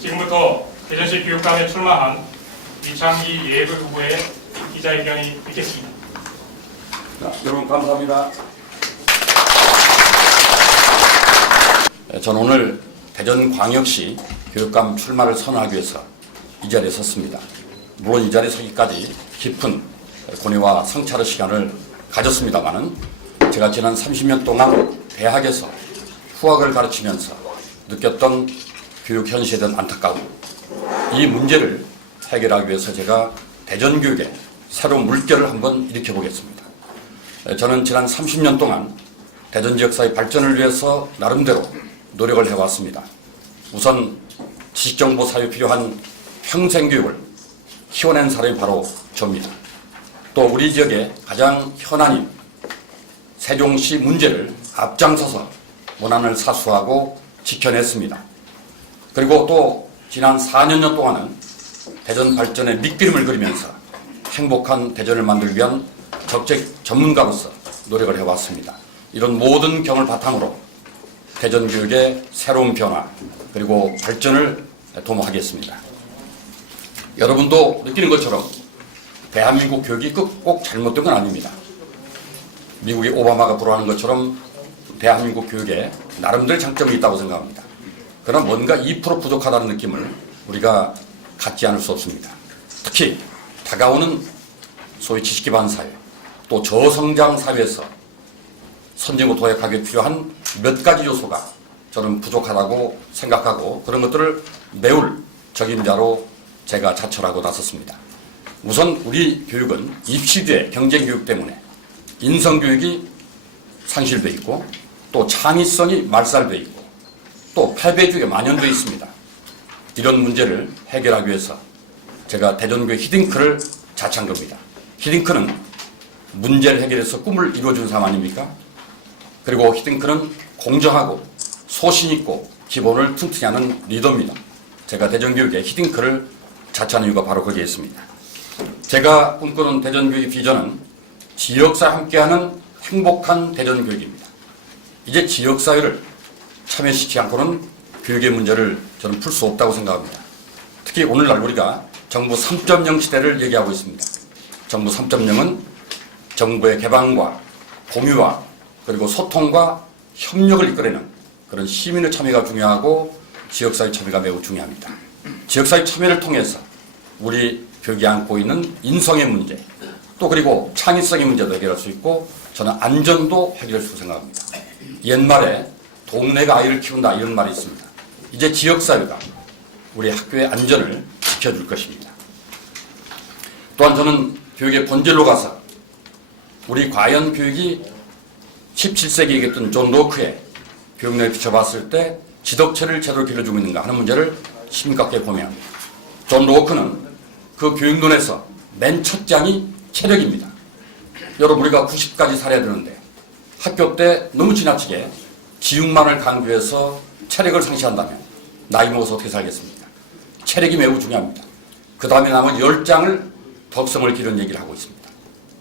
지금부터 대전시 교육감에 출마한 이창기 예비 후보의 기자회견이 있겠습니다. 자, 여러분 감사합니다. 저는 오늘 대전광역시 교육감 출마를 선언하기 위해서 이 자리에 섰습니다. 물론 이 자리에 서기까지 깊은 고뇌와 성찰의 시간을 가졌습니다마는 제가 지난 30년 동안 대학에서 후학을 가르치면서 느꼈던 교육 현실에 대한 안타까움, 이 문제를 해결하기 위해서 제가 대전교육에 새로운 물결을 한번 일으켜보겠습니다. 저는 지난 30년 동안 대전 지역사회 발전을 위해서 나름대로 노력을 해왔습니다. 우선 지식정보 사회에 필요한 평생교육을 키워낸 사람이 바로 저입니다. 또 우리 지역의 가장 현안인 세종시 문제를 앞장서서 원안을 사수하고 지켜냈습니다. 그리고 또 지난 4년 동안은 대전 발전의 밑그림을 그리면서 행복한 대전을 만들기 위한 적재 전문가로서 노력을 해왔습니다. 이런 모든 경험을 바탕으로 대전 교육의 새로운 변화 그리고 발전을 도모하겠습니다. 여러분도 느끼는 것처럼 대한민국 교육이 꼭 잘못된 건 아닙니다. 미국의 오바마가 불어하는 것처럼 대한민국 교육에 나름대로 장점이 있다고 생각합니다. 그러나 뭔가 2% 부족하다는 느낌을 우리가 갖지 않을 수 없습니다. 특히 다가오는 소위 지식 기반 사회, 또 저성장 사회에서 선진국 도약하기 필요한 몇 가지 요소가 저는 부족하다고 생각하고 그런 것들을 메울 적임자로 제가 자처하고 나섰습니다. 우선 우리 교육은 입시 뒤에 경쟁교육 때문에 인성교육이 상실되어 있고 또 창의성이 말살되어 있고 또 패배주의가 만연되어 있습니다. 이런 문제를 해결하기 위해서 제가 대전교육 히딩크를 자처한 겁니다. 히딩크는 문제를 해결해서 꿈을 이루어주는 사람 아닙니까? 그리고 히딩크는 공정하고 소신있고 기본을 튼튼히 하는 리더입니다. 제가 대전교육의 히딩크를 자처한 이유가 바로 거기에 있습니다. 제가 꿈꾸는 대전교육 비전은 지역사회와 함께하는 행복한 대전교육입니다. 이제 지역사회를 참여시키지 않고는 교육의 문제를 저는 풀 수 없다고 생각합니다. 특히 오늘날 우리가 정부 3.0 시대를 얘기하고 있습니다. 정부 3.0은 정부의 개방과 공유와 그리고 소통과 협력을 이끌어내는 그런 시민의 참여가 중요하고 지역사회 참여가 매우 중요합니다. 지역사회 참여를 통해서 우리 교육이 안고 있는 인성의 문제 또 그리고 창의성의 문제도 해결할 수 있고 저는 안전도 해결할 수 생각합니다. 옛말에 동네가 아이를 키운다 이런 말이 있습니다. 이제 지역사회가 우리 학교의 안전을 지켜줄 것입니다. 또한 저는 교육의 본질로 가서 우리 과연 교육이 17세기에 얘기했던 존 로크의 교육론에 비춰봤을 때 지덕체를 제대로 길러주고 있는가 하는 문제를 심각하게 고민합니다. 존 로크는 그 교육론에서 맨 첫 장이 체력입니다. 여러분 우리가 90까지 살아야 되는데 학교 때 너무 지나치게 지육만을 강조해서 체력을 상실한다면 나이 먹어서 어떻게 살겠습니까? 체력이 매우 중요합니다. 그 다음에 남은 10장을 덕성을 기르는 얘기를 하고 있습니다.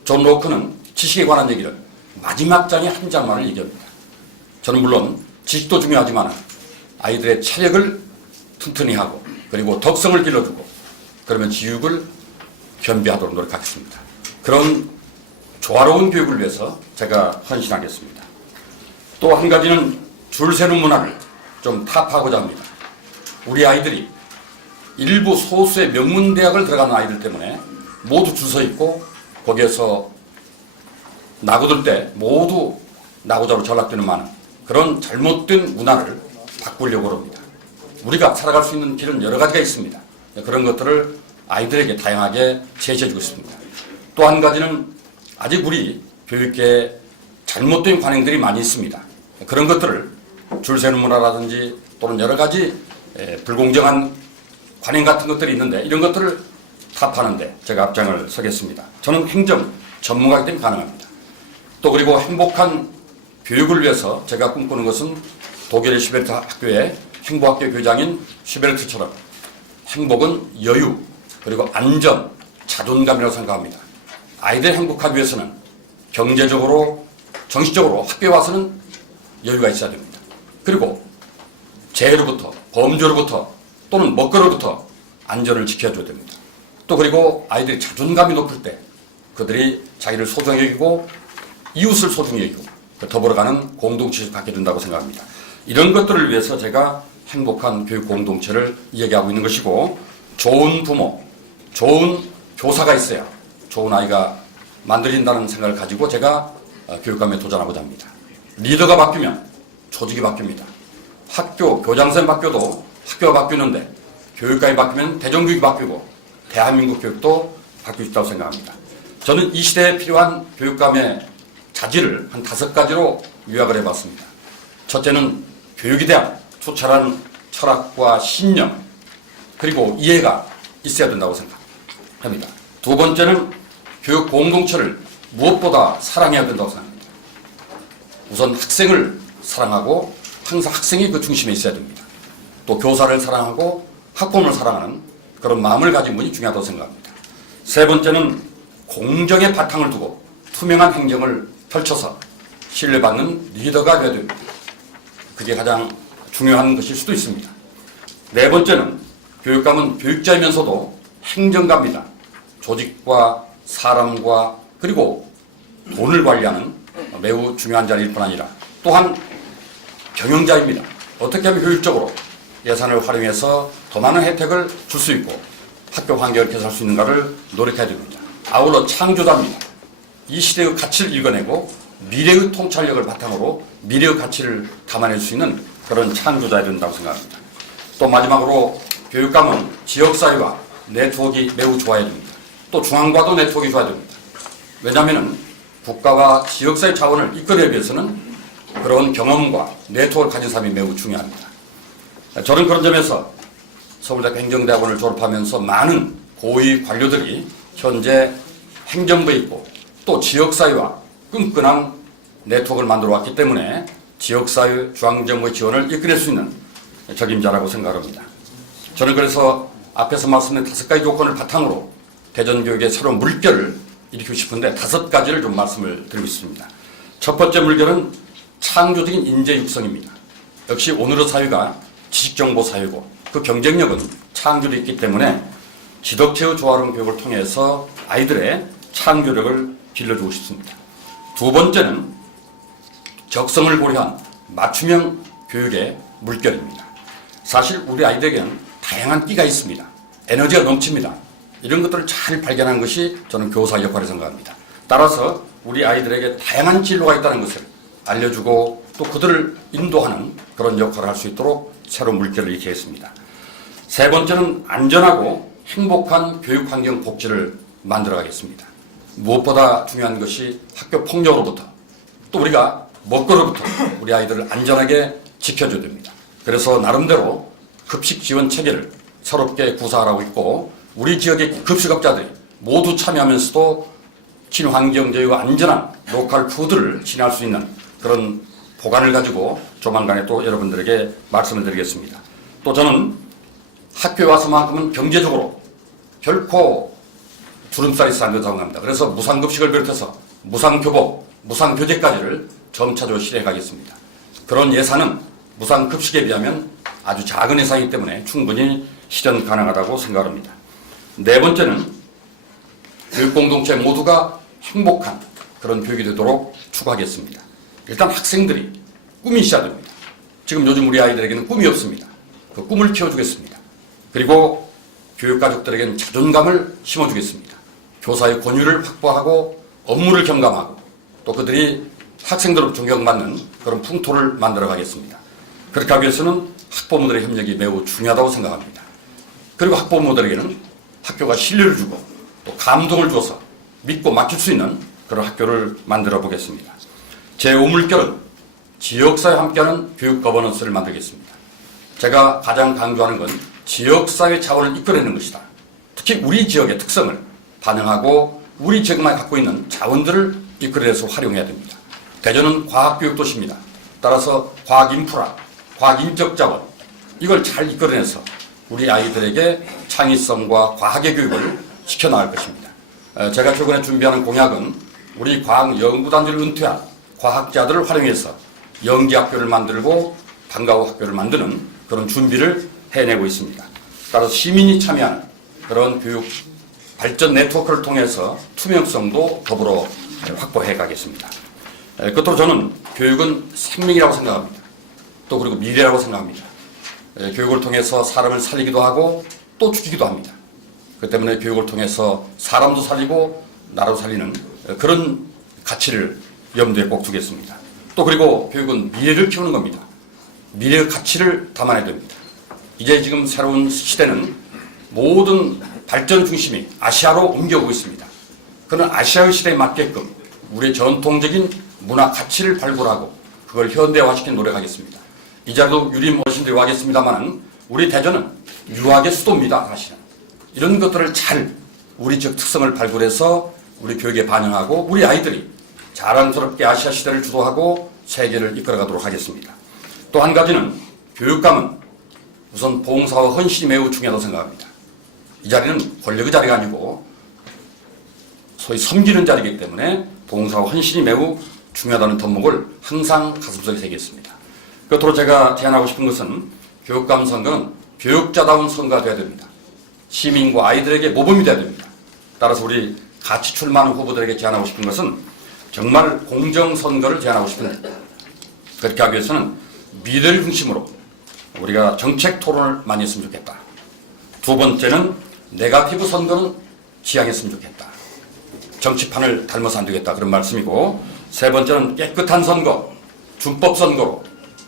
존 로크는 지식에 관한 얘기를 마지막 장에 한 장만을 얘기합니다. 저는 물론 지식도 중요하지만 아이들의 체력을 튼튼히 하고 그리고 덕성을 길러주고 그러면 지육을 겸비하도록 노력하겠습니다. 그런 조화로운 교육을 위해서 제가 헌신하겠습니다. 또 한 가지는 줄 세는 문화를 좀 타파하고자 합니다. 우리 아이들이 일부 소수의 명문대학을 들어가는 아이들 때문에 모두 줄 서 있고 거기에서 나고들 때 모두 나고자로 전락되는 많은 그런 잘못된 문화를 바꾸려고 합니다. 우리가 살아갈 수 있는 길은 여러 가지가 있습니다. 그런 것들을 아이들에게 다양하게 제시해주고 있습니다. 또 한 가지는 아직 우리 교육계에 잘못된 관행들이 많이 있습니다. 그런 것들을 줄 세는 문화라든지 또는 여러 가지 불공정한 관행 같은 것들이 있는데 이런 것들을 타파하는데 제가 앞장을 서겠습니다. 저는 행정 전문가이기 때문에 가능합니다. 또 그리고 행복한 교육을 위해서 제가 꿈꾸는 것은 독일의 슈베르트 학교의 행복학교 교장인 슈베르트처럼 행복은 여유 그리고 안전, 자존감이라고 생각합니다. 아이들 행복하기 위해서는 경제적으로 정신적으로 학교에 와서는 여유가 있어야 됩니다. 그리고 재해로부터, 범죄로부터 또는 먹거리로부터 안전을 지켜줘야 됩니다. 또 그리고 아이들이 자존감이 높을 때 그들이 자기를 소중히 여기고 이웃을 소중히 여기고 더불어가는 공동체를 갖게 된다고 생각합니다. 이런 것들을 위해서 제가 행복한 교육 공동체를 이야기하고 있는 것이고, 좋은 부모, 좋은 교사가 있어야 좋은 아이가 만들어진다는 생각을 가지고 제가 교육감에 도전하고자 합니다. 리더가 바뀌면 조직이 바뀝니다. 학교, 교장선생님 바뀌어도 학교가 바뀌는데 교육감이 바뀌면 대전교육이 바뀌고 대한민국 교육도 바뀔 수 있다고 생각합니다. 저는 이 시대에 필요한 교육감의 자질을 한 5가지로 요약을 해봤습니다. 첫째는 교육에 대한 투철한 철학과 신념, 그리고 이해가 있어야 된다고 생각합니다. 두 번째는 교육 공동체를 무엇보다 사랑해야 된다고 생각합니다. 우선 학생을 사랑하고 항상 학생이 그 중심에 있어야 됩니다. 또 교사를 사랑하고 학부모를 사랑하는 그런 마음을 가진 분이 중요하다고 생각합니다. 세 번째는 공정의 바탕을 두고 투명한 행정을 펼쳐서 신뢰받는 리더가 되어야 됩니다. 그게 가장 중요한 것일 수도 있습니다. 네 번째는 교육감은 교육자이면서도 행정가입니다. 조직과 사람과 그리고 돈을 관리하는 매우 중요한 자리일 뿐 아니라 또한 경영자입니다. 어떻게 하면 효율적으로 예산을 활용해서 더 많은 혜택을 줄 수 있고 학교 환경을 개선할 수 있는가를 노력해야 됩니다. 아울러 창조자입니다. 이 시대의 가치를 읽어내고 미래의 통찰력을 바탕으로 미래의 가치를 담아낼 수 있는 그런 창조자야 된다고 생각합니다. 또 마지막으로 교육감은 지역사회와 네트워크가 매우 좋아야 됩니다. 또 중앙과도 네트워크가 좋아야 됩니다. 왜냐하면 국가와 지역사회 자원을 이끌어내기 위해서는 그런 경험과 네트워크를 가진 사람이 매우 중요합니다. 저는 그런 점에서 서울대학교 행정대학원을 졸업하면서 많은 고위 관료들이 현재 행정부에 있고 또 지역사회와 끈끈한 네트워크를 만들어 왔기 때문에 지역사회 중앙정부의 지원을 이끌어낼 수 있는 적임자라고 생각합니다. 저는 그래서 앞에서 말씀드린 5가지 조건을 바탕으로 대전교육의 새로운 물결을 일으키고 싶은데 5가지를 좀 말씀을 드리고 있습니다. 첫 번째 물결은 창조적인 인재 육성입니다. 역시 오늘의 사회가 지식정보 사회고 그 경쟁력은 창조력이 있기 때문에 지덕체의 조화로운 교육을 통해서 아이들의 창조력을 길러주고 싶습니다. 두 번째는 적성을 고려한 맞춤형 교육의 물결입니다. 사실 우리 아이들에게는 다양한 끼가 있습니다. 에너지가 넘칩니다. 이런 것들을 잘 발견하는 것이 저는 교사 역할이라고 생각합니다. 따라서 우리 아이들에게 다양한 진로가 있다는 것을 알려주고 또 그들을 인도하는 그런 역할을 할 수 있도록 새로운 물결을 일으키겠습니다. 세 번째는 안전하고 행복한 교육환경 복지를 만들어가겠습니다. 무엇보다 중요한 것이 학교 폭력으로부터 또 우리가 먹거리로부터 우리 아이들을 안전하게 지켜줘야 됩니다. 그래서 나름대로 급식 지원 체계를 새롭게 구사하고 있고 우리 지역의 급식업자들이 모두 참여하면서도 친환경적이고 안전한 로컬 푸드를 진행할 수 있는 그런 보관을 가지고 조만간에 또 여러분들에게 말씀을 드리겠습니다. 또 저는 학교에 와서만큼은 경제적으로 결코 주름살이 쌓는 것이라고 생각합니다. 그래서 무상급식을 비롯해서 무상교복, 무상교재까지를 점차적으로 실행해 가겠습니다. 그런 예산은 무상급식에 비하면 아주 작은 예산이기 때문에 충분히 실현 가능하다고 생각합니다. 네 번째는 교육공동체 모두가 행복한 그런 교육이 되도록 추구하겠습니다. 일단 학생들이 꿈이 있어야 됩니다. 지금 요즘 우리 아이들에게는 꿈이 없습니다. 그 꿈을 키워주겠습니다. 그리고 교육가족들에게는 자존감을 심어주겠습니다. 교사의 권위를 확보하고 업무를 경감하고 또 그들이 학생들로 존경받는 그런 풍토를 만들어 가겠습니다. 그렇게 하기 위해서는 학부모들의 협력이 매우 중요하다고 생각합니다. 그리고 학부모들에게는 학교가 신뢰를 주고 또 감동을 줘서 믿고 맡길 수 있는 그런 학교를 만들어 보겠습니다. 제5물결은 지역사회와 함께하는 교육 거버넌스를 만들겠습니다. 제가 가장 강조하는 건 지역사회 자원을 이끌어내는 것이다. 특히 우리 지역의 특성을 반영하고 우리 지역만 갖고 있는 자원들을 이끌어내서 활용해야 됩니다. 대전은 과학교육 도시입니다. 따라서 과학인프라, 과학인적 자원 이걸 잘 이끌어내서 우리 아이들에게 창의성과 과학의 교육을 시켜나갈 것입니다. 제가 최근에 준비하는 공약은 우리 과학연구단지를 은퇴한 과학자들을 활용해서 연기학교를 만들고 방과 후 학교를 만드는 그런 준비를 해내고 있습니다. 따라서 시민이 참여하는 그런 교육 발전 네트워크를 통해서 투명성도 더불어 확보해 가겠습니다. 끝으로 저는 교육은 생명이라고 생각합니다. 또 그리고 미래라고 생각합니다. 교육을 통해서 사람을 살리기도 하고 또 죽이기도 합니다. 그 때문에 교육을 통해서 사람도 살리고 나라도 살리는 그런 가치를 염두에 꼭 두겠습니다. 또 그리고 교육은 미래를 키우는 겁니다. 미래의 가치를 담아내야 됩니다. 이제 지금 새로운 시대는 모든 발전 중심이 아시아로 옮겨오고 있습니다. 그런 아시아의 시대에 맞게끔 우리의 전통적인 문화 가치를 발굴하고 그걸 현대화시키는 노력하겠습니다. 이 자리도 유림 어르신들이 와겠습니다만 우리 대전은 유학의 수도입니다. 사실은. 이런 것들을 잘 우리 지역 특성을 발굴해서 우리 교육에 반영하고 우리 아이들이 자랑스럽게 아시아 시대를 주도하고 세계를 이끌어가도록 하겠습니다. 또 한 가지는 교육감은 우선 봉사와 헌신이 매우 중요하다고 생각합니다. 이 자리는 권력의 자리가 아니고 소위 섬기는 자리이기 때문에 봉사와 헌신이 매우 중요하다는 덕목을 항상 가슴속에 새기겠습니다. 끝으로 제가 제안하고 싶은 것은 교육감 선거는 교육자다운 선거가 되어야 됩니다. 시민과 아이들에게 모범이 되어야 됩니다. 따라서 우리 같이 출마하는 후보들에게 제안하고 싶은 것은 정말 공정선거를 제안하고 싶은데 그렇게 하기 위해서는 미래를 중심으로 우리가 정책 토론을 많이 했으면 좋겠다. 두 번째는 네거티브 선거는 지양했으면 좋겠다. 정치판을 닮아서 안 되겠다. 그런 말씀이고 세 번째는 깨끗한 선거, 준법 선거로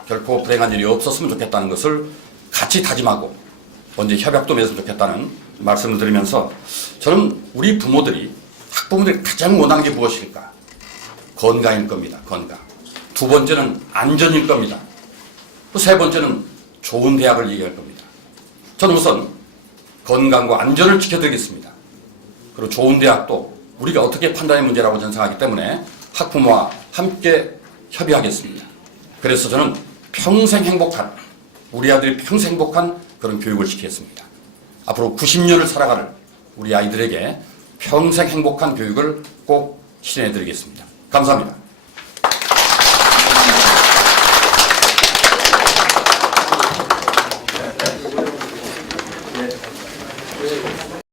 결코 불행한 일이 없었으면 좋겠다는 것을 같이 다짐하고 언제 협약도 맺으면 좋겠다는 말씀을 드리면서 저는 우리 부모들이 학부모들이 가장 원하는 게 무엇일까? 건강일 겁니다. 건강. 두 번째는 안전일 겁니다. 또 세 번째는 좋은 대학을 얘기할 겁니다. 저는 우선 건강과 안전을 지켜드리겠습니다. 그리고 좋은 대학도 우리가 어떻게 판단의 문제라고 저는 생각하기 때문에 학부모와 함께 협의하겠습니다. 그래서 저는 평생 행복한 우리 아들이 평생 행복한 그런 교육을 시키겠습니다. 앞으로 90년을 살아가는 우리 아이들에게 평생 행복한 교육을 꼭 실현해 드리겠습니다. 감사합니다.